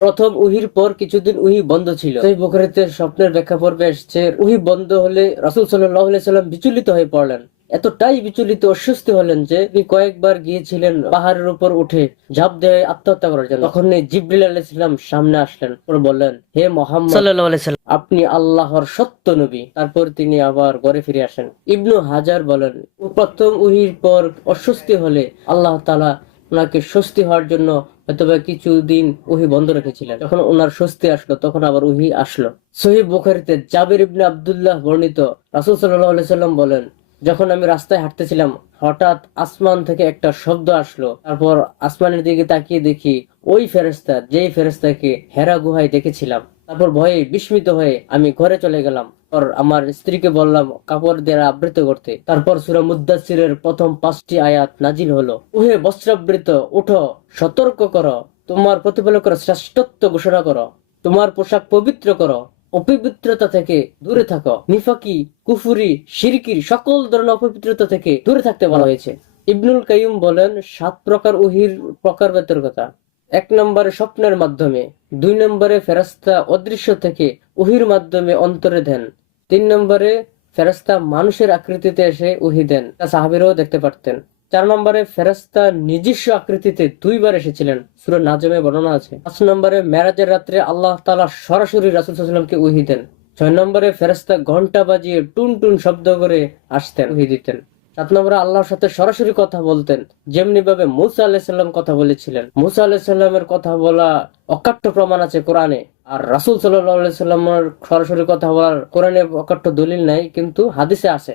প্রথম উহির পর কিছুদিন উহি বন্ধ ছিল। সেই বুখারীতে স্বপ্নের ব্যাখ্যা পর্বে এসছে, উহি বন্ধ হলে রাসূল সাল্লাল্লাহু আলাইহি সাল্লাম বিচলিত হয়ে পড়লেন। এতটাই বিচলিত অস্বস্তি হলেন যে তিনি কয়েকবার গিয়েছিলেন পাহাড়ের উপর উঠে ঝাঁপ দিয়ে আত্মহত্যা করার জন্য। তখন জিবরিল আলাইহিস সালাম সামনে আসলেন, বললেন, হে মুহাম্মদ সাল্লাল্লাহু আলাইহি সাল্লাম, আপনি আল্লাহর সত্য নবী। তারপর তিনি আবার ঘরে ফিরে আসেন। ইবনু হাজার বলেন, প্রথম উহির পর অস্বস্তি হলে আল্লাহ তাআলা ওনাকে স্বস্তি হওয়ার জন্য হয়তোবা কিছুদিন ওহী বন্ধ রেখেছিলেন। যখন ওনার স্বস্তি আসলো তখন আবার ওহী আসলো। সহিহ বুখারীতে জাবির ইবনে আব্দুল্লাহ বর্ণিত, রাসূল সাল্লাল্লাহু আলাইহি সাল্লাম বলেন, যখন আমি রাস্তায় হাঁটতেছিলাম হঠাৎ আসমান থেকে একটা শব্দ আসলো। তারপর আসমানের দিকে তাকিয়ে দেখি ওই ফেরেশতা, যেই ফেরেশতাকে হেরা গুহায় দেখেছিলাম। তারপর ভয়ে বিস্মিত হয়ে আমি ঘরে চলে গেলাম। আর আমার স্ত্রীকে বললাম কাপড় দিয়ে আবৃত করতে। তারপর সূরা মুদ্দাসসিরের প্রথম 5টি আয়াত নাজিল হলো। ওহে বস্ত্রাবৃত, উঠো, সতর্ক করো, তোমার প্রতিপালকের শ্রেষ্ঠত্ব ঘোষণা করো, তোমার পোশাক পবিত্র করো, অপবিত্রতা থেকে দূরে থাকো, নিফাকি, কুফুরি, শিরকির সকল ধরনের অপবিত্রতা থেকে দূরে থাকতে বলা হয়েছে। ইবনুল কাইয়ুম বলেন, 7 প্রকার ওহীর প্রকারভেদের কথা। 1 নম্বরে স্বপ্নের মাধ্যমে, 2 নম্বরে ফেরেশতা অদৃশ্য থেকে ওহীর মাধ্যমে অন্তরে দেন, 3 নম্বরে ফেরেশতা মানুষের আকৃতিতে এসে ওহী দেন, তা সাহাবীরাও দেখতে পারতেন। 4 নম্বরে ফেরেশতা নিজস্ব আকৃতিতে 2 বার এসেছিলেন, সূরা নাজমে বর্ণনা আছে। 5 নম্বরে মেরাজের রাত্রে আল্লাহ তাআলা সরাসরি রাসূল সাল্লাল্লাহু আলাইহি ওয়াসাল্লামকে ওহী দেন। 6 নম্বরে ফেরেশতা ঘন্টা বাজিয়ে টুন টুন শব্দ করে আসতেন, ওহী দিতেন। 7 নম্বরে আল্লাহর সাথে সরাসরি কথা বলতেন, যেমনি ভাবে মুসা আলাইহিস সালাম কথা বলেছিলেন। মুসা আলাইহিস সালামের কথা বলা অকাট্য প্রমাণ আছে কোরআনে। আর রাসূল সাল্লাল্লাহু আলাইহি সাল্লামের সরাসরি কথা বলার কোরআনে অকাট্য দলিল নাই, কিন্তু হাদিসে আছে।